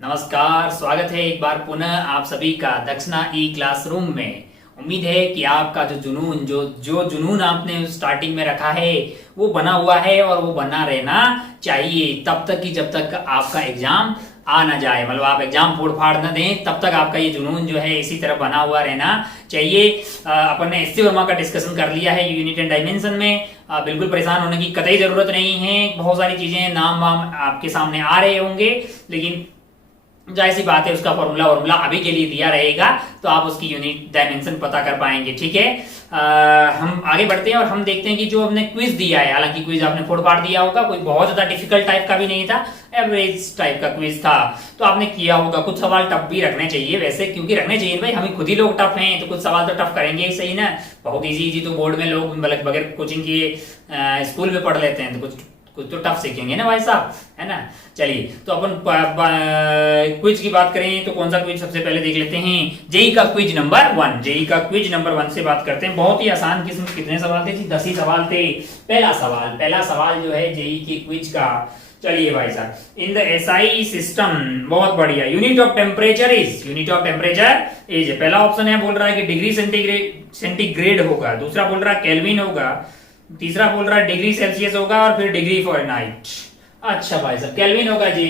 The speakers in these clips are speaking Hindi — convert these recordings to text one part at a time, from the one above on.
नमस्कार, स्वागत है एक बार पुनः आप सभी का दक्षिणा ई क्लासरूम में। उम्मीद है कि आपका जो जुनून आपने स्टार्टिंग में रखा है वो बना हुआ है और वो बना रहना चाहिए तब तक कि जब तक आपका एग्जाम आ ना जाए, मतलब आप एग्जाम फोड़ फाड़ ना दें तब तक आपका ये जुनून जो है इसी तरह बना हुआ रहना चाहिए। अपन ने एस सी वर्मा का डिस्कशन कर लिया है यूनिट एंड डायमेंशन में। बिल्कुल परेशान होने की कतई जरूरत नहीं है। बहुत सारी चीजें नाम वाम आपके सामने आ रहे होंगे, लेकिन जाहिर सी बात है उसका फॉर्मूला अभी के लिए दिया रहेगा तो आप उसकी यूनिट डायमेंशन पता कर पाएंगे। ठीक है, हम आगे बढ़ते हैं और हम देखते हैं कि जो हमने क्विज दिया है, हालांकि क्विज आपने फोड़ फाड़ दिया होगा, कोई बहुत ज्यादा डिफिकल्ट टाइप का भी नहीं था, एवरेज टाइप का क्विज था। तो आपने किया होगा। कुछ सवाल टफ भी रखने चाहिए वैसे, क्योंकि रखने चाहिए भाई, हम खुद ही लोग टफ हैं तो कुछ सवाल तो टफ करेंगे, सही ना। बहुत इजी तो बोर्ड में लोग बगैर कोचिंग के स्कूल में पढ़ लेते हैं, तो कुछ तो टफ सीखेंगे ना भाई साहब, है ना। चलिए, तो अपन क्विज की बात करें तो कौन सा क्विज सबसे पहले देख लेते हैं। जेई का क्विज नंबर 1, जेई का क्विज नंबर 1 से बात करते हैं। बहुत ही आसान किस्म, कितने सवाल थे? 10 ही सवाल थे। पहला सवाल जो है जेई के क्विज का, चलिए भाई साहब, इन द एसआई सिस्टम, बहुत बढ़िया, यूनिट ऑफ टेम्परेचर इज पहला ऑप्शन है, बोल रहा है कि डिग्री सेंटीग्रेड होगा, दूसरा बोल रहा है केल्विन होगा, तीसरा बोल रहा है डिग्री सेल्सियस होगा और फिर डिग्री फ़ारेनहाइट। अच्छा भाई साहब, केल्विन होगा जी,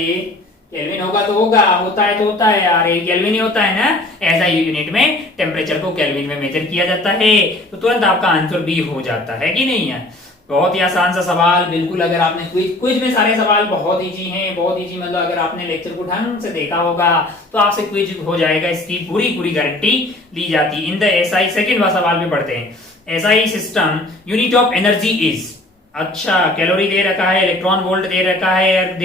केल्विन होगा तो होगा, होता है तो होता है यार, ये केल्विन ही होता है ना। ऐसा यूनिट में टेम्परेचर को केल्विन में मेजर किया जाता है, तो तुरंत आपका आंसर बी हो जाता है कि नहीं है। बहुत ही आसान सा सवाल, बिल्कुल। अगर आपने क्विज में सारे सवाल बहुत इजी हैं, बहुत इजी, मतलब अगर आपने लेक्चर को ढंग से देखा होगा तो आपसे क्विज हो जाएगा, इसकी पूरी गारंटी ली जाती है। इन द एसआई, सेकंड सवाल में पढ़ते हैं। SI system unit of energy is, अच्छा, कैलोरी दे रखा है, इलेक्ट्रॉन वोल्ट दे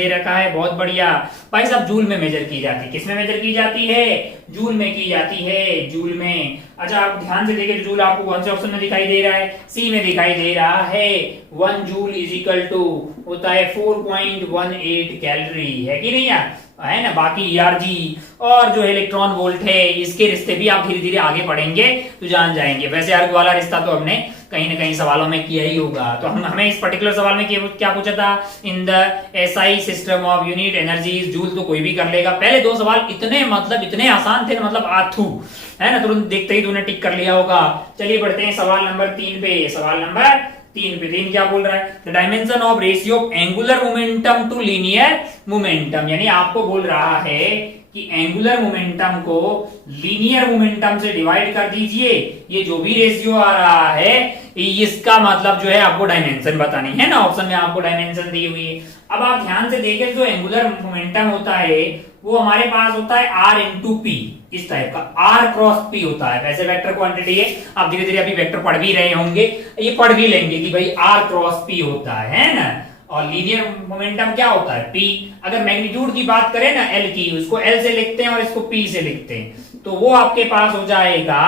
रखा है, बहुत बढ़िया भाई साहब। जूल में मेजर की जाती है, किसमें मेजर की जाती है? जूल में की जाती है, जूल में। अच्छा, आप ध्यान से देखिए, जूल आपको कौन से ऑप्शन में दिखाई दे रहा है? सी में दिखाई दे रहा है। 1 जूल इज इक्वल टू होता है 4.18 कैलोरी, है कि नहीं यार, है ना। बाकी ईआरजी और जो इलेक्ट्रॉन वोल्ट है, इसके रिश्ते भी आप धीरे धीरे आगे पढ़ेंगे तो जान जाएंगे। वैसे अर्ग वाला रिश्ता तो हमने कहीं ना कहीं सवालों में किया ही होगा। तो हमें इस पर्टिकुलर सवाल में क्या पूछा था? In the SI system of unit energy, joule तो कोई भी कर लेगा। पहले दो सवाल इतने आसान थे, मतलब आथू, है ना, तुरंत देखते ही तूने टिक कर लिया होगा। चलिए बढ़ते हैं सवाल नंबर 3 पे। सवाल नंबर 3 क्या बोल रहा है? The dimension of ratio of angular momentum to linear momentum, यानी आपको बोल रहा है कि एंगुलर मोमेंटम को लीनियर मोमेंटम से डिवाइड कर दीजिए। ये जो भी रेशियो आ रहा है इसका मतलब जो है आपको डायमेंशन बतानी है ना, ऑप्शन में आपको डायमेंशन दी हुई है। अब आप ध्यान से देखें, जो एंगुलर मोमेंटम होता है वो हमारे पास होता है R इंटू पी, इस टाइप का R क्रॉस P होता है। वैसे वेक्टर क्वांटिटी है, आप धीरे धीरे अभी वेक्टर पढ़ भी रहे होंगे, ये पढ़ भी लेंगे कि भाई R क्रॉस P होता है ना। और लीनियर मोमेंटम क्या होता है? P। अगर मैग्नीट्यूड की बात करें ना L की, उसको L से लिखते हैं और इसको P से लिखते हैं, तो वो आपके पास हो जाएगा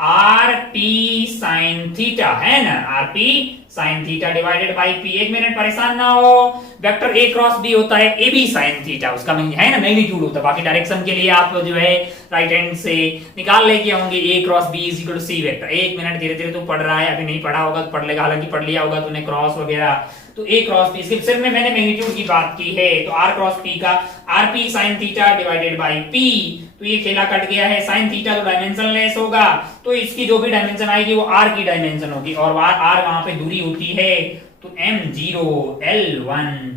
आर पी साइन थीटा, है ना, R P sine theta divided by P. एक मिनट, परेशान ना हो, वेक्टर ए क्रॉस बी होता है ए बी साइन थीटा, उसका है ना मैग्नीट्यूड होता है। बाकी डायरेक्शन के लिए आप जो है राइट हैंड से निकाल लेके होंगे, A cross B is equal to C vector. एक मिनट, धीरे धीरे तू पढ़ रहा है, अभी नहीं पढ़ा होगा तो पढ़ लेगा, हालांकि पढ़ लिया होगा तूने क्रॉस वगैरह। तो ए क्रॉस बी, सिर्फ में मैंने मैग्नीट्यूड की बात की है, तो आर क्रॉस पी का R P sine theta divided by P. तो ये खेला कट गया है, साइन थीटा तो डायमेंशन लेस होगा, तो इसकी जो भी डायमेंशन आएगी वो आर की डायमेंशन होगी, और आर वहां पे दूरी होती है, तो m0 l1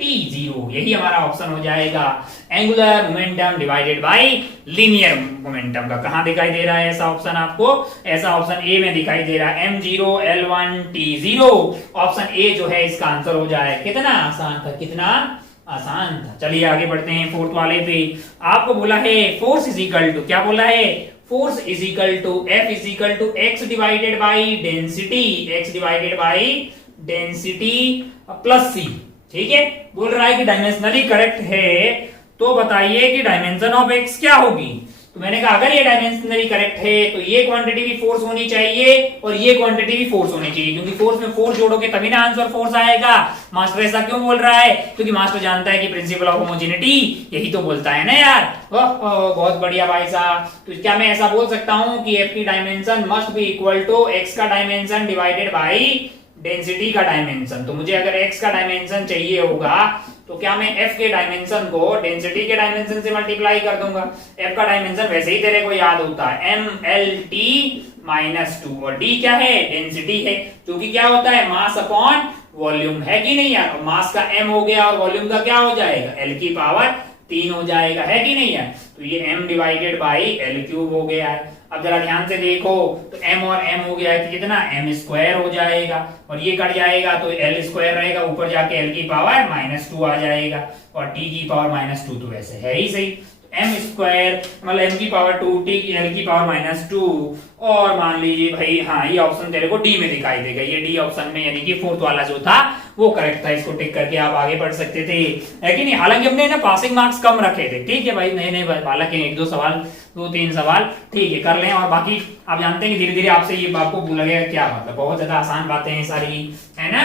t0, यही हमारा ऑप्शन हो जाएगा angular momentum divided by linear momentum का। कहां दिखाई दे रहा है ऐसा ऑप्शन आपको? ऐसा ऑप्शन ए में दिखाई दे रहा है, m0 l1 t0। Option A जो है इसका आंसर हो जाए। कितना आसान था, कितना आसान था। चलिए आगे बढ़ते हैं फोर्थ वाले पे। आपको बोला है फोर्स इज इक्वल टू, क्या बोला है? Force is equal to F is equal to x divided by density, x divided by density plus C. ठीक है, बोल रहा है कि डायमेंशनली करेक्ट है, तो बताइए कि डायमेंशन ऑफ एक्स क्या होगी। तो मैंने कहा अगर ये डायमेंशनली करेक्ट है तो ये क्वांटिटी भी फोर्स होनी चाहिए और ये क्वांटिटी भी फोर्स होनी चाहिए, क्योंकि फोर्स में फोर्स जोड़ोगे तभी ना आंसर फोर्स आएगा। मास्टर ऐसा क्यों बोल रहा है? क्योंकि मास्टर जानता है कि प्रिंसिपल ऑफ होमोजेनिटी यही तो बोलता है ना यार। बहुत बढ़िया भाई साहब। तो क्या मैं ऐसा बोल सकता हूं कि एफ की dimension must be equal to X का डायमेंशन डिवाइडेड बाई डेंसिटी का डायमेंशन। तो मुझे अगर x का डायमेंशन चाहिए होगा तो क्या मैं f के डायमेंशन को डेंसिटी के डायमेंशन से मल्टीप्लाई कर दूंगा। f का डायमेंशन वैसे ही तेरे को याद होता है mlt -2 और d क्या है, डेंसिटी है, जो कि क्या होता है मास अपॉन वॉल्यूम, है कि नहीं यार। मास का m हो गया और वॉल्यूम का क्या हो जाएगा l की पावर 3 हो जाएगा, है कि नहीं यार। तो ये m divided by l cube हो गया है। अब जरा ध्यान से देखो तो m और m हो गया है तो कितना m स्क्वायर हो जाएगा और ये कट जाएगा तो l स्क्वायर रहेगा, ऊपर जाके l की पावर -2 आ जाएगा और t की पावर -2 तो ऐसे है ही सही। m स्क्वायर मतलब m की पावर 2 t की l की पावर -2 और मान लीजिए भाई हाँ ये ऑप्शन तेरे को डी में दिखाई देगा, ये डी ऑप्शन में यानी कि फोर्थ वाला जो था वो करेक्ट था। इसको टिक करके आप आगे बढ़ सकते थे, है कि नहीं। हालांकि हमने ना पासिंग मार्क्स कम रखे थे, ठीक है भाई, नए नए हालांकि एक दो सवाल 2-3 सवाल ठीक है कर लें और बाकी आप जानते हैं कि धीरे धीरे आपसे ये आपको लगेगा क्या मतलब बहुत ज्यादा आसान बातें हैं सारी, है ना।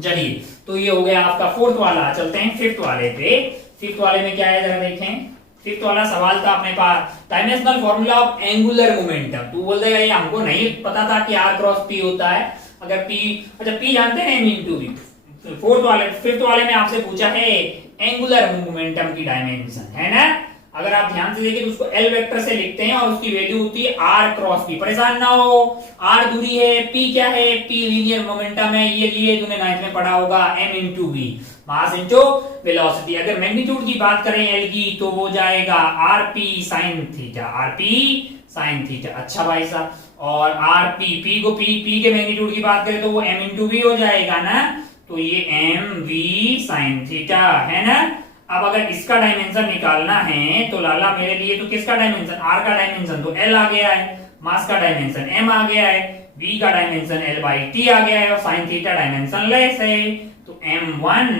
चलिए तो ये हो गया आपका फोर्थ वाला। चलते हैं फिफ्थ वाले पे। फिफ्थ वाले में क्या है जरा देखें। फिफ्थ वाला सवाल था अपने पास dimensional formula of angular momentum. तू बोल देगा ये हमको नहीं पता था कि r क्रॉस p होता है। अगर p अच्छा p जानते हैं m इंटू v। फिफ्थ वाले में आपसे पूछा है एंगुलर मोमेंटम की डायमेंशन, है ना। अगर आप ध्यान से देखिए तो उसको L वेक्टर से लिखते हैं और उसकी वैल्यू होती है r क्रॉस p। परेशान ना हो, r दूरी है, p क्या है, p लीनियर मोमेंटम है, ये लिए तूने 9th में पढ़ा होगा m into v mass into velocity. अगर मैग्नीट्यूड की बात करें L की तो वो जाएगा rp sin theta, rp sin theta. अच्छा भाई साहब, और rp p को p के मैग्नीट्यूड की बात करें तो वो m इंटू v हो जाएगा ना, तो ये mv sin थीटा, है ना। अब अगर इसका डायमेंशन निकालना है तो लाला मेरे लिए तो किसका डायमेंशन, r का डायमेंशन तो l आ गया है, मास का डायमेंशन m आ गया है, v का डायमेंशन l बाई t आ गया है और sin थीटा डायमेंशन लेस है तो m1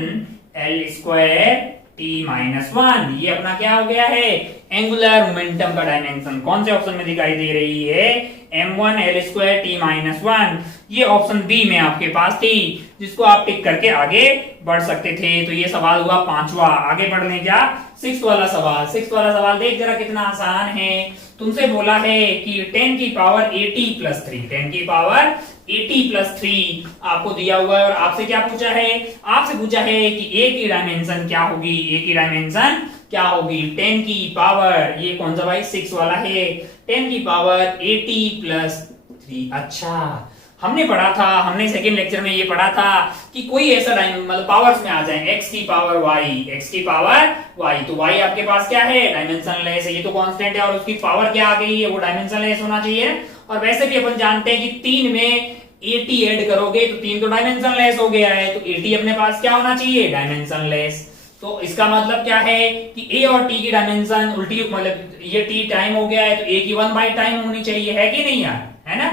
l स्क्वायर t -1 ये अपना क्या हो गया है एंगुलर मोमेंटम का डायमेंशन। कौन से ऑप्शन में दिखाई दे रही है, m1 l स्क्वायर t -1। ये ऑप्शन बी में आपके पास थी जिसको आप टिक करके आगे बढ़ सकते थे। तो ये सवाल हुआ पांचवा। आगे बढ़ने क्या सिक्स्थ वाला सवाल। सिक्स्थ वाला सवाल देख जरा कितना आसान है। तुमसे बोला है कि 10 की पावर 80 प्लस 3, 10 की पावर 80 प्लस 3 आपको दिया हुआ है और आपसे क्या पूछा है, आपसे पूछा है कि a की डायमेंशन क्या होगी, a की डायमेंशन क्या होगी 10 की पावर, ये कौन सा भाई 6 वाला है, 10 की पावर 80 प्लस 3। अच्छा हमने पढ़ा था, हमने सेकेंड लेक्चर में ये पढ़ा था कि कोई ऐसा मतलब पावर्स में आ जाए x की पावर y, x की पावर y, तो y आपके पास क्या है डायमेंशन लेस है, ये तो कांस्टेंट है और उसकी पावर क्या आ गई है वो डायमेंशन लेस होना चाहिए। और वैसे भी अपन जानते हैं कि 3 में 80 ऐड करोगे तो 3 तो डायमेंशन लेस हो गया है, तो 80 अपने पास क्या होना चाहिए डायमेंशन लेस। तो इसका मतलब क्या है कि a और t की डायमेंशन उल्टी मतलब ये t टाइम हो गया है तो a की 1 टाइम होनी चाहिए, है कि नहीं यार, है ना।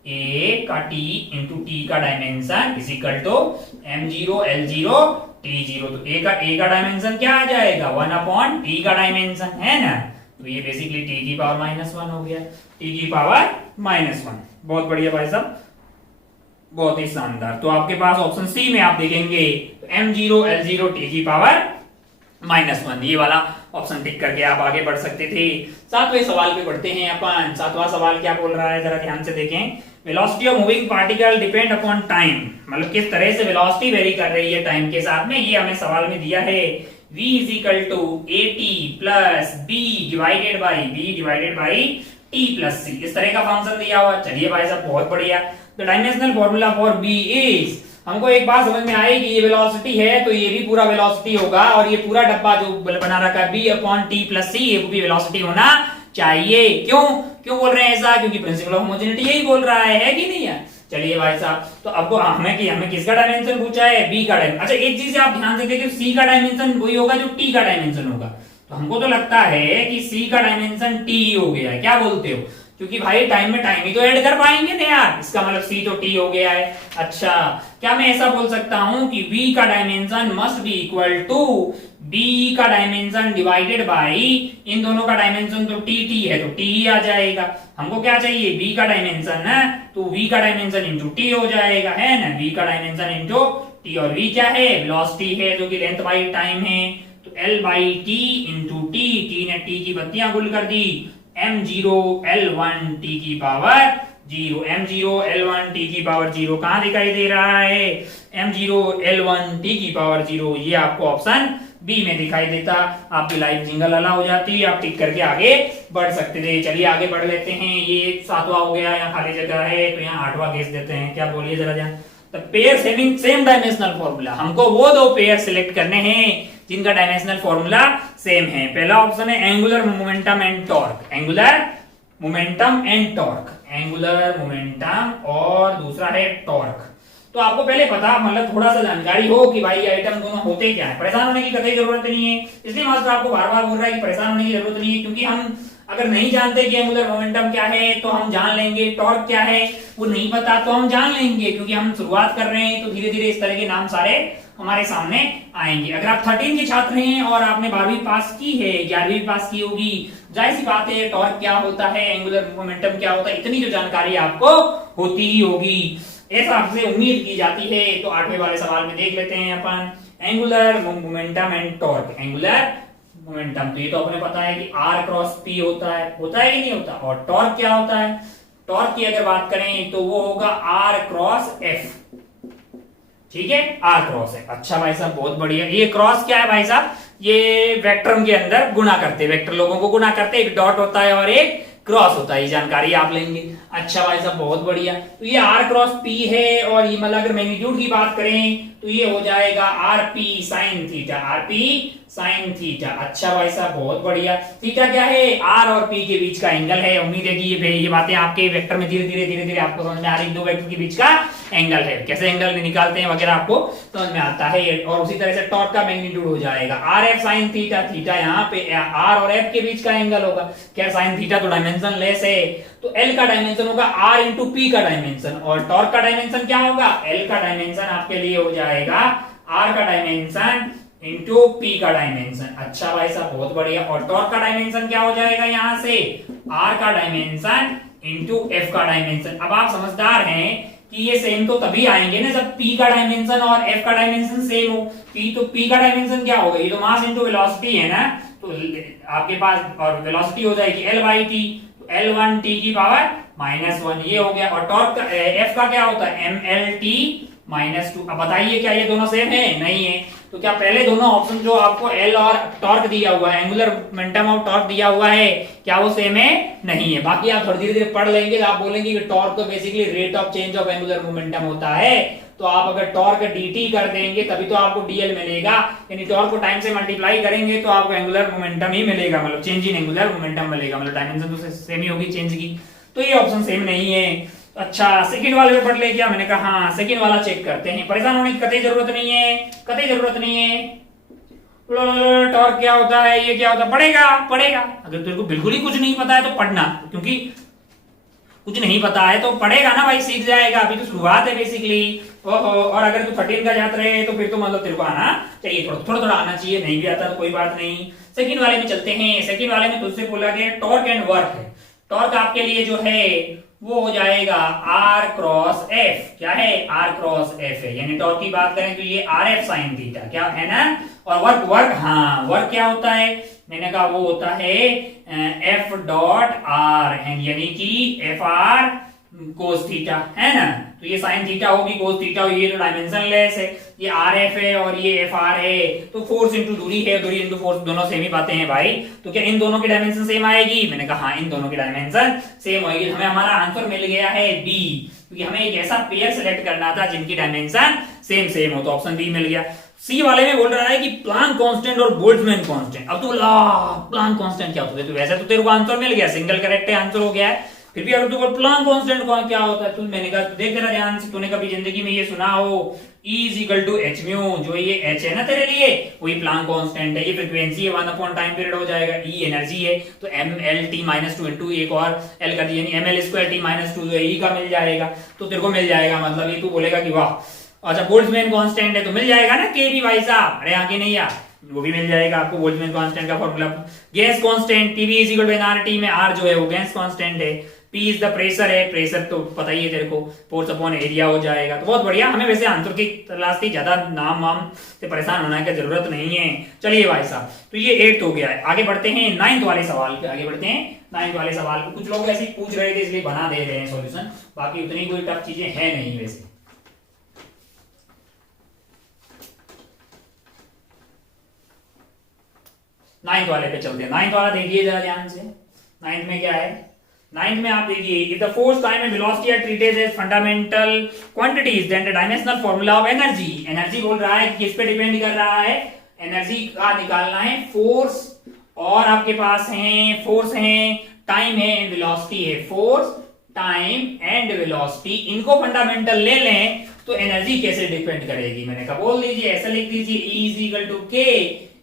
a का t इंटू t का dimension is equal to m0 l0 t0। तो a का डायमेंशन क्या आ जाएगा 1/t का डायमेंशन, है ना। तो ये बेसिकली t की पावर -1 हो गया, t की पावर -1। बहुत बढ़िया भाई साहब, बहुत ही शानदार। तो आपके पास ऑप्शन सी में आप देखेंगे m0 l0 t की पावर -1, ये वाला ऑप्शन टिक करके आप आगे बढ़ सकते थे। सातवें सवाल पे बढ़ते हैं अपन। सातवां सवाल क्या बोल रहा है जरा ध्यान से देखें। Velocity of moving particle depend upon time, मतलब किस तरह से वेलोसिटी वेरी कर रही है टाइम के साथ में, ये हमें सवाल में दिया है। v is equal to at plus b divided by t plus c, इस तरह का फंक्शन दिया हुआ। चलिए भाई साहब बहुत बढ़िया। The dimensional formula for b is, हमको एक बात समझ में आएगी, ये वेलोसिटी है तो ये भी पूरा वेलोसिटी होगा और ये पूरा डब्बा जो बना रखा है b upon t plus c, ये भी वेलोसिटी होना चाहिए। क्यों बोल रहे हैं ऐसा, क्योंकि प्रिंसिपल ऑफ होमोजेनिटी यही बोल रहा है कि नहीं है। चलिए भाई साहब, तो अब हमें किसका डायमेंशन पूछा है, b का डायमेंशन। अच्छा एक चीज आप ध्यान से देखिए, c का डायमेंशन वही होगा जो t का डायमेंशन होगा, तो हमको तो लगता है कि c का डायमेंशन t ही हो गया है, क्या बोलते हो, क्योंकि भाई टाइम में टाइम ही तो ऐड कर पाएंगे ना यार, इसका मतलब c तो t हो गया है। अच्छा क्या मैं ऐसा बोल सकता हूं कि v का dimension must be equal to b का डायमेंशन डिवाइडेड बाई, इन दोनों का डायमेंशन तो t है तो t ही आ जाएगा। हमको क्या चाहिए b का डायमेंशन ना, तो v का डायमेंशन इंटू t हो जाएगा, है ना। v का डायमेंशन इंटू t, और v क्या है वेलोसिटी है जो कि लेंथ बाई टाइम है, तो l by t into t, t ने t की बत्तियां गुल कर दी, m0 l1 t की पावर 0, m0 l1 t की पावर 0 कहां दिखाई दे रहा है, m0 L1 t की पावर 0, ये आपको ऑप्शन बी में दिखाई देता। आपकी लाइफ जिंगल अला हो जाती, आप टिक करके आगे बढ़ सकते थे। चलिए आगे बढ़ लेते हैं। ये 7वां हो गया, यहाँ खाली जगह है तो यहाँ 8वां गेस देते हैं। क्या बोलिए जरा ध्यान। The pairs having same dimensional formula, हमको वो दो पेयर सिलेक्ट करने हैं जिनका डायमेंशनल फॉर्मूला सेम है। पहला ऑप्शन है angular momentum and torque, angular momentum and torque, angular momentum, और दूसरा है टॉर्क। तो आपको पहले पता मतलब थोड़ा सा जानकारी हो कि भाई ये आइटम दोनों होते क्या है। परेशान होने की कतई जरूरत नहीं है, इसलिए मास्टर आपको बार बार बोल रहा है कि परेशान होने की जरूरत नहीं है, क्योंकि हम अगर नहीं जानते कि एंगुलर मोमेंटम क्या है तो हम जान लेंगे, टॉर्क क्या है वो नहीं पता तो हम जान लेंगे, क्योंकि हम शुरुआत कर रहे हैं तो धीरे धीरे इस तरह के नाम सारे हमारे सामने आएंगे। अगर आप 13 के छात्र हैं और आपने 12वीं पास की है, 11वीं पास की होगी, जाहिर सी बात है टॉर्क क्या होता है, एंगुलर मोमेंटम क्या होता है, इतनी जो जानकारी आपको होती ही होगी, ऐसा आपसे उम्मीद की जाती है। तो 8वें वाले सवाल में देख लेते हैं अपन angular momentum and torque. Angular momentum तो ये तो अपने पता है कि r क्रॉस p होता है कि नहीं होता। और टॉर्क क्या होता है, टॉर्क की अगर बात करें तो वो होगा r क्रॉस f, ठीक है, r क्रॉस f। अच्छा भाई साहब बहुत बढ़िया। ये क्रॉस क्या है भाई साहब, ये वेक्टर के अंदर गुना करते, वेक्टर लोगों को गुना करते, एक डॉट होता है और एक क्रॉस होता है, ये जानकारी आप लेंगे। अच्छा भाई साहब बहुत बढ़िया। तो ये r क्रॉस p है, और ये मतलब अगर मैग्नीट्यूड की बात करें तो ये हो जाएगा rp sine theta, rp sine theta. अच्छा भाई साहब बहुत बढ़िया। थीटा क्या है, r और p के बीच का एंगल है। उम्मीद है कि ये बातें आपके वेक्टर में धीरे धीरे आपको समझ में आ रही, दो वेक्टर के बीच का एंगल है, कैसे एंगल निकालते हैं वगैरह आपको समझ में आता है। और उसी तरह से टॉर्क का मैग्नीट्यूड हो जाएगा rf साइन थीटा, थीटा यहाँ पे r और f के बीच का एंगल होगा। क्या साइन थीटा तो डायमेंशन लेस है, तो L का डायमेंशन होगा R इंटू P का डायमेंशन, और टॉर्क का डायमेंशन क्या होगा, L का डायमेंशन आपके लिए हो जाएगा R का डायमेंशन इंटू P का डायमेंशन। अच्छा भाई साहब बहुत बढ़िया। और टॉर्क का डायमेंशन क्या हो जाएगा यहाँ से, R का डायमेंशन इंटू F का डायमेंशन। अब आप समझदार हैं कि ये सेम तो तभी आएंगे ना जब P का डायमेंशन और F का डायमेंशन सेम हो। तो P का डायमेंशन क्या होगा, ये तो मास इंटू वेलोसिटी है ना, तो आपके पास और वेलोसिटी हो जाएगी L by T, L1 t की पावर -1, ये हो गया। और टॉर्क का F का क्या होता है, mLt -2। अब बताइए क्या ये दोनों सेम है, नहीं है। तो क्या पहले दोनों ऑप्शन जो आपको L और टॉर्क दिया हुआ है, एंगुलर मोमेंटम और टॉर्क दिया हुआ है, क्या वो सेम है, नहीं है। बाकी आप थोड़ी धीरे धीरे पढ़ लेंगे तो आप बोलेंगे कि टॉर्क तो basically rate of change of angular momentum होता है, तो आप अगर टॉर्क dt कर देंगे तभी तो आपको dl मिलेगा, यानी टॉर्क को टाइम से मल्टीप्लाई करेंगे तो आपको एंगुलर मोमेंटम ही मिलेगा, मतलब चेंज इन एंगुलर मोमेंटम मिलेगा, मतलब डायमेंशन तो सेम ही होगी चेंज की। तो ये ऑप्शन सेम नहीं है। अच्छा सेकंड वाले में पढ़ ले क्या, मैंने कहा हाँ सेकंड वाला चेक करते हैं। परेशान होने की कतई जरूरत नहीं है, कतई जरूरत नहीं है। टॉर्क क्या होता है, ये क्या होता है, पढ़ेगा। अगर तेरे को बिल्कुल ही कुछ नहीं पता है तो पढ़ना, क्योंकि कुछ नहीं पता है तो पढ़ेगा ना भाई, सीख जाएगा, अभी तो शुरुआत है बेसिकली। और अगर तू 13 का छात्र है तो फिर तो मतलब तेरे को आना चाहिए, थोड़ा आना चाहिए, नहीं भी आता तो कोई बात नहीं। सेकंड वाले में चलते हैं। सेकंड वाले में तुझसे बोला गया टॉर्क एंड वर्क है। टॉर्क आपके लिए जो है वो हो जाएगा R क्रॉस F। क्या है, R क्रॉस F है, यानी टॉर्क की बात करें तो ये RF साइन थीटा क्या है ना। और वर्क हाँ वर्क क्या होता है, मैंने कहा वो होता है F डॉट R, यानी कि FR कोस थीटा है ना। तो ये साइन थीटा होगी, कोस थीटा होगी, ये तो डायमेंशन लेस है, ये RF है और ये FR है, तो फोर्स इंटू दूरी है, दूरी इंटू फोर्स दोनों सेम ही बातें हैं भाई। तो क्या इन दोनों की डायमेंशन सेम आएगी, मैंने कहा हाँ इन दोनों की डायमेंशन सेम होगी। हमें हमारा आंसर मिल गया है B, क्योंकि हमें एक ऐसा पेयर सेलेक्ट करना था जिनकी डायमेंशन सेम हो, तो ऑप्शन बी मिल गया। सी वाले में बोल रहा है कि प्लांक कांस्टेंट और बोल्ट्जमैन कांस्टेंट। अब तो प्लांक कांस्टेंट क्या होता है, तो वैसे तो तेरे को आंसर मिल गया, सिंगल करेक्ट आंसर हो गया है, फिर भी अगर तू प्लांक कांस्टेंट क्या होता है, मैंने कहा देख तेरा ध्यान से, तूने कभी जिंदगी में ये सुना हो E equal to H mu, जो ये H है ना तेरे लिए वही प्लांक कांस्टेंट है, ये फ्रीक्वेंसी है, 1 टाइम पीरियड हो जाएगा, E एनर्जी है, तो mLt -2 इंटू एक और L कर दिया, यानी mL2t -2 जो E का मिल जाएगा, तो तेरे को मिल जाएगा, मतलब ये तू बोलेगा कि वाह। अच्छा बोल्ट्जमैन कांस्टेंट है तो मिल जाएगा ना K भी भाई साहब, अरे आगे नहीं यार, वो भी मिल जाएगा आपको बोल्ट्जमैन कांस्टेंट का formula. Gas constant TB equal to nRT में R जो है वो गैस कांस्टेंट है, P इज द प्रेशर है, प्रेशर तो पता ही है तेरे को, फोर्स अपॉन एरिया हो जाएगा। तो बहुत बढ़िया, हमें वैसे आंसर की तलाश थी, ज्यादा नाम वाम से परेशान होने की जरूरत नहीं है। चलिए भाई साहब, तो ये 8th हो गया है। आगे बढ़ते हैं 9th वाले सवाल पे, आगे बढ़ते हैं 9th वाले सवाल को। कुछ लोग ऐसे ही पूछ रहे थे इसलिए बना दे रहे हैं सॉल्यूशन, बाकी उतनी कोई टफ चीजें है नहीं वैसे। नाइन्थ वाले पे चलते हैं। नाइन्थ वाला देखिए जरा ध्यान से। नाइन्थ में क्या है? नाइन्थ में आप देखिए, if the force, time and velocity are treated as fundamental quantities then the dimensional formula of energy. Energy बोल रहा है कि किस पे डिपेंड कर रहा है? एनर्जी का निकालना है, फोर्स और आपके पास है, फोर्स है, टाइम है एंड वेलोसिटी है। फोर्स, टाइम एंड वेलोसिटी, इनको फंडामेंटल ले लें तो एनर्जी कैसे डिपेंड करेगी? मैंने कहा बोल दीजिए, ऐसा लिख दीजिए, E इज इक्वल टू के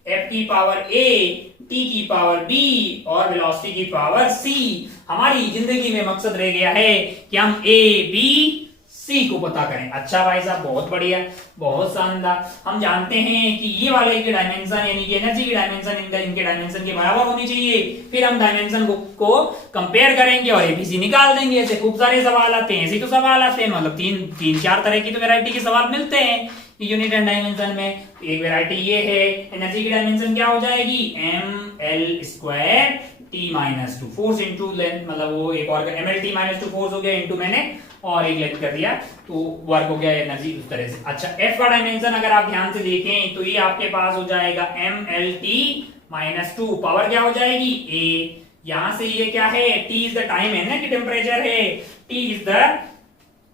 एफ की पावर ए टी की पावर बी और वेलोसिटी की पावर सी। हमारी जिंदगी में मकसद रह गया है कि हम ए बी सी को पता करें। अच्छा भाई साहब, बहुत बढ़िया, बहुत शानदार। हम जानते हैं कि ये वाले के डायमेंशन यानी कि एनर्जी की डायमेंशन इनके डायमेंशन के बराबर होनी चाहिए। फिर हम डायमेंशन को कंपेयर करेंगे और एबीसी निकाल देंगे। ऐसे खूब सारे सवाल आते हैं, ऐसे तो सवाल आते हैं, मतलब तीन चार तरह की तो वैरायटी के सवाल मिलते हैं यूनिट एंड डायमेंशन में। एक वैरायटी ये है, एनर्जी की डायमेंशन क्या हो जाएगी? M L square T minus two, force into length, मतलब वो एक और M L T minus two force हो गया, इंटू मैंने और एक लेंथ कर दिया तो वर्क हो गया एनर्जी उस तरह से। अच्छा, एफ का डायमेंशन अगर आप ध्यान से देखें तो ये आपके पास हो जाएगा M L T minus two, power क्या हो जाएगी? ए। यहां से ये क्या है? टी इज द टाइम है ना, कि टेम्परेचर है, टी इज द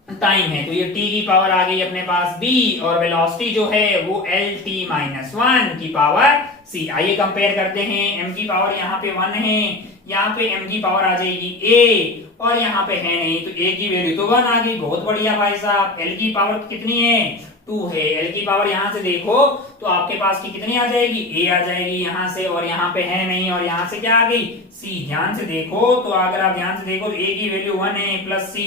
टाइम है, तो ये t की पावर आ गई अपने पास b और वेलोसिटी जो है वो एल टी माइनस वन की पावर c। आइए कंपेयर करते हैं, m की पावर यहाँ पे 1 है, यहाँ पे m की पावर आ जाएगी a और यहाँ पे है नहीं, तो a की वैल्यू तो 1 आ गई। बहुत बढ़िया भाई साहब। l की पावर कितनी है? 2 है। l की पावर यहाँ से देखो तो आपके पास की कितनी आ जाएगी? a आ जाएगी यहाँ से, और यहाँ पे है नहीं, और यहाँ से क्या आ गई? c। ध्यान से देखो तो अगर आप ध्यान से देखो तो a की वैल्यू 1 है प्लस c,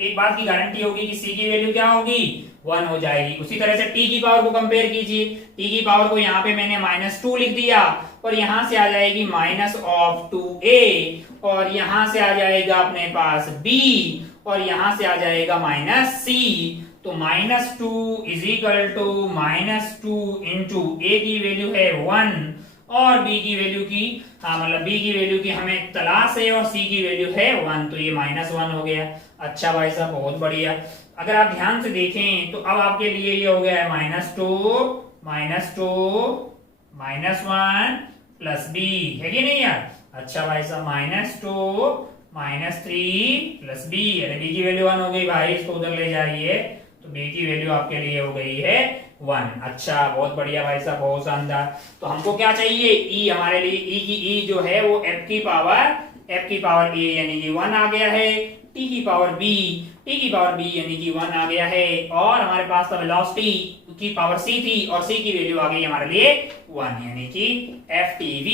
एक बात की गारंटी होगी कि c की वैल्यू क्या होगी? 1 हो जाएगी। उसी तरह से t की पावर को कंपेयर कीजिए, t की पावर को यहाँ पे मैंने -2 लिख दिया और यहाँ से आ जाएगी -2a और यहाँ से आ जाएगा अपने पास b और यहाँ से आ जाएगा -c। तो -2 is equal to -2 into a की वैल्यू है 1 और b की वैल्यू की मतलब b की वैल्यू की हमें तलाश है और c की वैल्यू है 1, तो ये -1 हो गया। अच्छा भाई साहब, बहुत बढ़िया। अगर आप ध्यान से देखें तो अब आपके लिए ये हो गया है -2 -1 प्लस b, है कि नहीं यार? अच्छा भाई साहब, -2 -3 प्लस b, अरे b की वैल्यू 1 हो गई भाई, इसको उधर ले जाइए तो b की वैल्यू आपके लिए हो गई है 1। अच्छा, बहुत बढ़िया भाई साहब, बहुत शानदार। तो हमको क्या चाहिए? e, हमारे लिए e की e जो है वो f की पावर a यानी कि 1 आ गया है, t की पावर b यानी कि 1 आ गया है, और हमारे पास तो वेलोसिटी की पावर c थी और c की वैल्यू आ गई हमारे लिए 1 यानी कि ftv।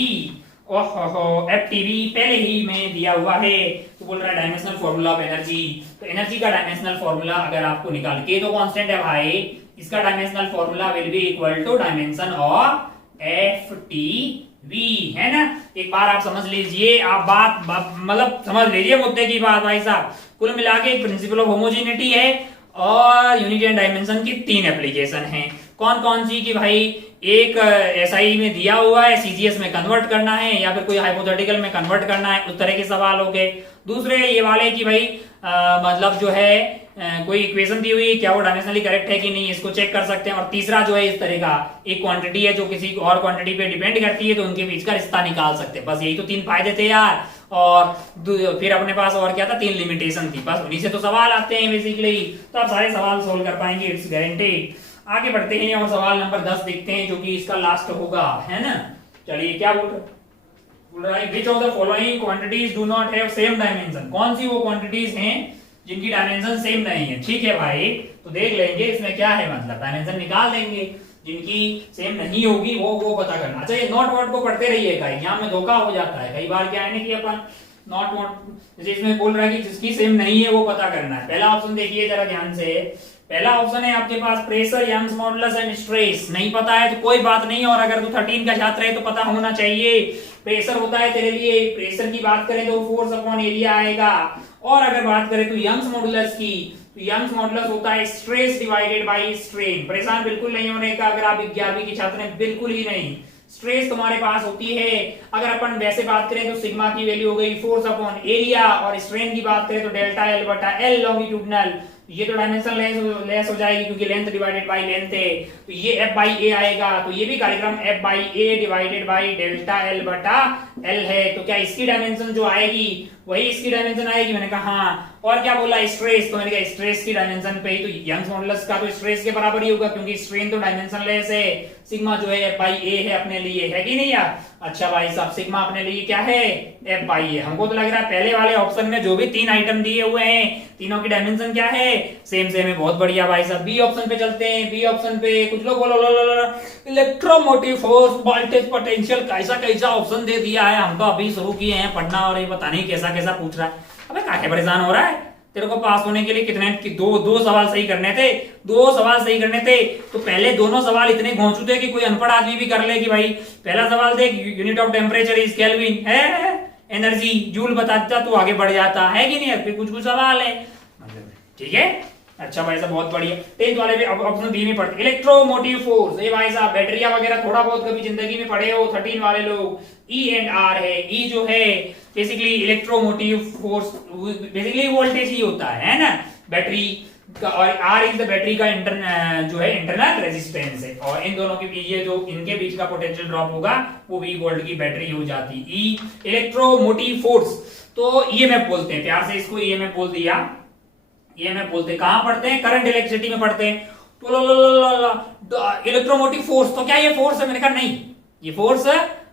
ओहो, ftv पहले ही में दिया हुआ है, तो बोल रहा है डायमेंशनल फार्मूला ऑफ एनर्जी। तो एनर्जी का डायमेंशनल फार्मूला अगर आपको निकाल के, तो कांस्टेंट है भाई, इसका dimensional formula will be equal to dimension of ftv, है ना? एक बार आप समझ लीजिए, आप बात मतलब समझ लीजिए मुद्दे की बात भाई साहब। कुल मिला के प्रिंसिपल ऑफ होमोजेनिटी है और यूनिट एंड डायमेंशन की 3 एप्लीकेशन हैं। कौन कौन सी? की भाई एक एसआई में दिया हुआ है, सीजीएस में कन्वर्ट करना है या फिर कोई हाइपोथेटिकल में कन्वर्ट करना है, उस तरह के सवाल हो गए। दूसरे ये वाले की भाई मतलब जो है कोई इक्वेशन दी हुई है, क्या वो डायमेंशनली करेक्ट है कि नहीं, इसको चेक कर सकते हैं। और तीसरा जो है इस तरह का एक क्वांटिटी है जो किसी और क्वांटिटी पे डिपेंड करती है, तो उनके बीच का रिश्ता निकाल सकते हैं। बस यही तो 3 फायदे थे यार। और फिर अपने पास और क्या था? 3 लिमिटेशन थी, बस उन्हीं से तो सवाल आते हैं बेसिकली। तो आप सारे सवाल सोल्व कर पाएंगे, इट्स गारंटेड। आगे बढ़ते हैं और सवाल नंबर 10 देखते हैं, जो कि इसका लास्ट होगा, है ना? चलिए, क्या बोल रहा है? Which of the following quantities do not have same dimension? कौन सी वो क्वांटिटीज हैं जिनकी डायमेंशन सेम नहीं है? ठीक है भाई, तो देख लेंगे इसमें क्या है, मतलब डायमेंशन निकाल देंगे। जिनकी सेम नहीं होगी वो पता करना। अच्छा, ये नॉट वर्ड को पढ़ते रहिएगा, यहाँ में धोखा हो जाता है कई बार। क्या है ना कि अपन नॉट वर्ड, जैसे इसमें बोल रहा है कि जिसकी सेम नहीं है वो पता करना है। पहला ऑप्शन देखिए जरा ध्यान से। पहला ऑप्शन है आपके पास pressure, Young's modulus and stress. नहीं पता है तो कोई बात नहीं, और अगर तू 13 का छात्र है तो पता होना चाहिए। प्रेशर होता है तेरे लिए, प्रेशर की बात करें तो फोर्स अपॉन एरिया आएगा। और अगर बात करें तो यंग्स मॉडुलस की, तो यंग्स मॉडुलस होता है स्ट्रेस डिवाइडेड बाय स्ट्रेन। परेशान बिल्कुल नहीं होने का, अगर आप 11वीं की छात्र हैं, बिल्कुल ही नहीं। स्ट्रेस तुम्हारे पास होती है, अगर अपन वैसे बात करें तो सिग्मा की वैल्यू हो गई फोर्स अपॉन एरिया, और स्ट्रेन की बात करें तो डेल्टा एल बटा एल लॉन्गिट्यूडनल। ये तो डायमेंशन लेस हो जाएगी क्योंकि लेंथ डिवाइडेड बाय लेंथ है, तो ये एफ बाई ए आएगा, तो ये भी कार्यक्रम F by A divided by delta L बटा एल है, तो क्या इसकी डायमेंशन जो आएगी वही इसकी डायमेंशन आएगी? मैंने कहा हाँ। और क्या बोला स्ट्रेस, तो मैंने कहा स्ट्रेस की डायमेंशन पे ही, तो यंग्स मॉडुलस का तो स्ट्रेस के बराबर ही होगा क्योंकि स्ट्रेन तो डायमेंशन लेस है, सिग्मा जो है एफ बाई ए है अपने लिए, है कि नहीं यार? अच्छा भाई साहब सिग्मा अपने लिए क्या है? एफ बाई ए। हमको तो लग रहा है पहले वाले ऑप्शन में जो भी 3 आइटम दिए हुए हैं तीनों की डायमेंशन क्या है? सेम सेम है, बहुत बढ़िया भाई साहब। बी ऑप्शन पे चलते हैं, बी ऑप्शन पे कुछ लोग बोलो इलेक्ट्रोमोटिव फोर्स वोल्टेज पोटेंशियल, कैसा कैसा ऑप्शन दे दिया है, हम तो अभी शुरू किए हैं पढ़ना और ये पता नहीं कैसा कैसा पूछ रहा है। अबे काहे परेशान हो रहा है? तेरे को पास होने के लिए कितने दो सवाल सही करने थे, 2 सवाल सही करने थे, तो पहले दोनों सवाल इतने घोंचू थे कि कोई अनपढ़ आदमी भी कर ले कि भाई पहला सवाल देख unit of temperature is kelvin है, एनर्जी जूल बताता तो आगे बढ़ जाता है कि नहीं? फिर कुछ कुछ सवाल है, ठीक है। अच्छा भाई साहब बहुत बढ़िया। 10th वाले अब ऑप्शन बी में पढ़ते इलेक्ट्रोमोटिव फोर्स। ये भाई साहब बैटरिया वगैरह थोड़ा बहुत कभी जिंदगी में पढ़े हो 13 वाले लोग। ई एंड आर है, ई जो है basically electromotive force, basically voltage ही होता है ना बैटरी का, और आर इज द बैटरी का जो है इंटरनल रेजिस्टेंस है, और इन दोनों के बीच ये जो इनके बीच का पोटेंशियल ड्रॉप होगा वो V वोल्ट की बैटरी हो जाती। ई इलेक्ट्रोमोटिव फोर्स, तो ईएमएफ बोलते हैं, प्यार से इसको ईएमएफ बोल दिया। ईएमएफ बोलते हैं, कहां पढ़ते हैं? करंट इलेक्ट्रिसिटी में पढ़ते हैं। तो इलेक्ट्रोमोटिव फोर्स, तो क्या ये फोर्स है? मैंने कहा नहीं, ये फोर्स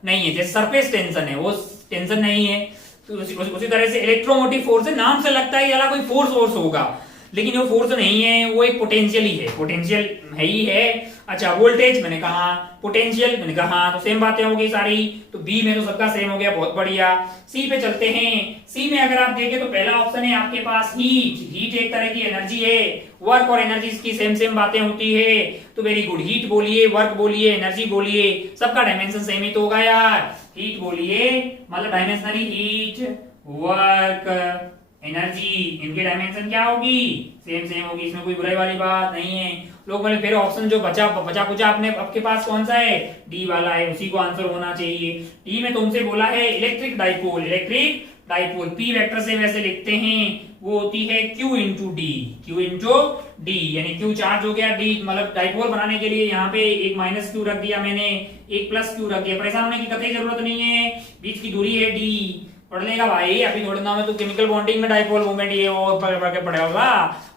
नहीं है, जैसे सरफेस टेंशन है वो टेंशन नहीं है, तो उसी तरह से इलेक्ट्रोमोटिव फोर्स है, नाम से लगता है ये कोई फोर्स होगा, लेकिन वो फोर्स नहीं है, वो एक पोटेंशियल ही है, पोटेंशियल है ही है। अच्छा वोल्टेज मैंने कहा, पोटेंशियल मैंने कहा, तो सेम बातें हो गई सारी, तो बी में तो सबका सेम हो गया, बहुत बढ़िया। सी पे चलते हैं। सी में अगर आप देखें तो पहला ऑप्शन है आपके पास हीट। हीट एक तरह की एनर्जी है, वर्क और एनर्जी की सेम सेम बातें होती है, तो वेरी गुड। हीट बोलिए, वर्क बोलिए, एनर्जी बोलिए, सबका डायमेंशन सेम ही तो होगा यार। हीट बोलिए मतलब डायमेंशनली हीट, वर्क, एनर्जी, इनकी डायमेंशन क्या होगी? सेम सेम होगी, इसमें कोई बुराई वाली बात नहीं है। लोग बोले फिर ऑप्शन जो बचा कुचा आपने आपके पास कौन सा है? डी वाला है, उसी को आंसर होना चाहिए। डी में तुमसे बोला है electric dipole, electric dipole P vector से वैसे लिखते हैं, वो होती है Q into D, Q into D, यानी Q चार्ज हो गया, डी मतलब डाइपोल बनाने के लिए यहाँ पे एक माइनस Q रख दिया मैंने, एक प्लस Q रख दिया। परेशान होने की कतई जरूरत नहीं है, बीच की दूरी है डी, पढ़ लेगा भाई। अभी थोड़ी ना में तो केमिकल बॉन्डिंग में डाइपोल मूवमेंट ये वो पढ़ के पढ़ा होगा,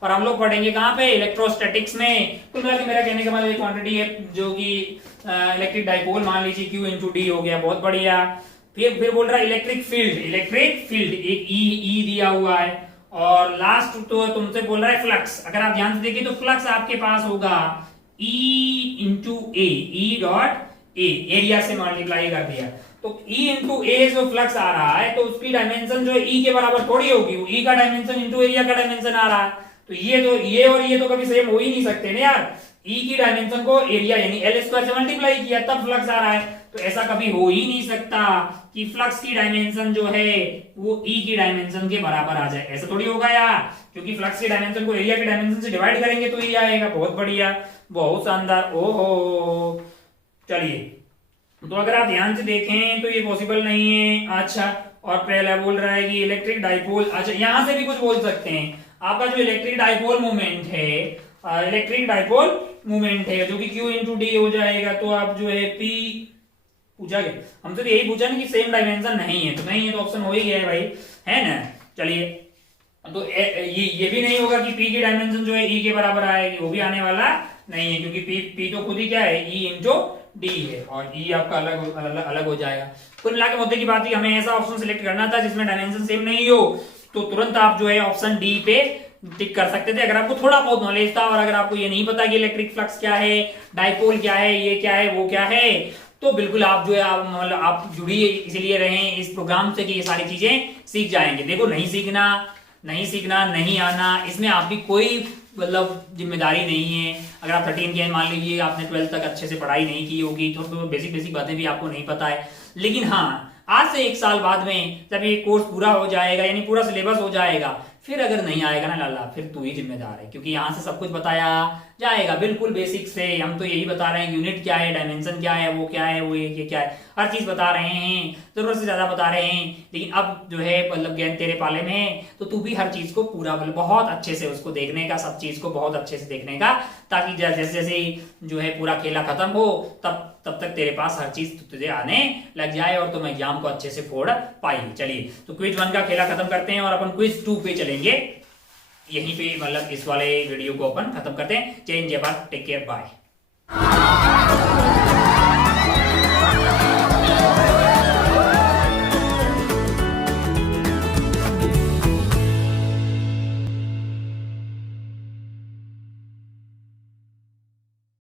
और हम लोग पढ़ेंगे कहाँ पे? इलेक्ट्रोस्टैटिक्स में। तो मेरा कहने का मतलब क्वांटिटी है जो कि इलेक्ट्रिक डाइपोल, मान लीजिए Q इंटू डी हो गया, बहुत बढ़िया। फिर बोल रहा है इलेक्ट्रिक फील्ड, इलेक्ट्रिक फील्ड एक ई दिया हुआ है, और लास्ट तो तुमसे बोल रहा है फ्लक्स। अगर आप ध्यान से देखिए तो फ्लक्स आपके पास होगा E into A, E dot A, area से मल्टीप्लाई कर दिया, तो E इंटू ए जो फ्लक्स आ रहा है तो उसकी डायमेंशन जो है E के बराबर थोड़ी होगी, E का डायमेंशन इंटू एरिया का डायमेंशन आ रहा है, तो ये और ये तो कभी सेम हो ही नहीं सकते ना यार। E की डायमेंशन को एरिया यानी L स्क्वायर से मल्टीप्लाई किया तब फ्लक्स आ रहा है, तो ऐसा कभी हो ही नहीं सकता कि फ्लक्स की डायमेंशन जो है वो E की डायमेंशन के बराबर आ जाए, ऐसा थोड़ी होगा यार, क्योंकि फ्लक्स की डायमेंशन को एरिया के डायमेंशन से डिवाइड करेंगे तो ये आएगा। बहुत बढ़िया, बहुत शानदार। ओहो चलिए, तो अगर आप ध्यान से देखें तो ये पॉसिबल नहीं है। अच्छा, और पहला बोल रहा है कि इलेक्ट्रिक डाइपोल, अच्छा यहां से भी कुछ बोल सकते हैं। आपका जो इलेक्ट्रिक डाइपोल मोमेंट है, इलेक्ट्रिक डाइपोल मोमेंट है जो कि Q इंटू डी हो जाएगा, तो आप जो है P पूछा गया हमसे, तो यही पूछा ना कि सेम डायमेंशन नहीं है, तो नहीं है तो ऑप्शन हो ही गया है भाई, है ना। चलिए, तो ये भी नहीं होगा कि P की डायमेंशन जो है E के बराबर आएगी, वो भी आने वाला नहीं है, क्योंकि P तो खुद ही क्या है, E इंटू डी है, और E आपका अलग हो जाएगा। कुल मिला के मुद्दे की बात ही, हमें ऐसा ऑप्शन सिलेक्ट करना था जिसमें डायमेंशन सेम नहीं हो, तो तुरंत आप जो है ऑप्शन डी पे टिक कर सकते थे अगर आपको थोड़ा बहुत नॉलेज था, और अगर आपको ये नहीं पता कि इलेक्ट्रिक फ्लक्स क्या है, डाइपोल क्या है, ये क्या है, वो क्या है, तो बिल्कुल आप जो है आप जुड़िए इसलिए रहें इस प्रोग्राम से कि ये सारी चीजें सीख जाएंगे। देखो, नहीं सीखना नहीं आना, इसमें आपकी कोई मतलब जिम्मेदारी नहीं है। अगर आप 13 के मान लीजिए आपने 12th तक अच्छे से पढ़ाई नहीं की होगी तो बेसिक बातें भी आपको नहीं पता है, लेकिन हाँ आज से 1 साल बाद में जब ये कोर्स पूरा हो जाएगा, यानी पूरा सिलेबस हो जाएगा, फिर अगर नहीं आएगा ना लाला, फिर तू ही जिम्मेदार है, क्योंकि यहाँ से सब कुछ बताया जाएगा बिल्कुल बेसिक से। हम तो यही बता रहे हैं यूनिट क्या है, डायमेंशन क्या है, वो क्या है, वो ये क्या है। हर चीज बता रहे हैं, जरूरत से ज्यादा बता रहे हैं, लेकिन अब जो है मतलब गेंद तेरे पाले में है, तो तू भी हर चीज को पूरा मतलब बहुत अच्छे से उसको देखने का, सब चीज को बहुत अच्छे से देखने का, ताकि जैसे जैसे जो है पूरा खेला खत्म हो तब तक तेरे पास हर चीज तुझे आने लग जाए और तुम एग्जाम को अच्छे से फोड़ पाई। चलिए तो क्विज 1 का खेला खत्म करते हैं और अपन क्विज 2 पे चलेंगे। यहीं पे मतलब इस वाले वीडियो को अपन खत्म करते हैं। जय हिंद, जय भारत, टेक केयर, बाय।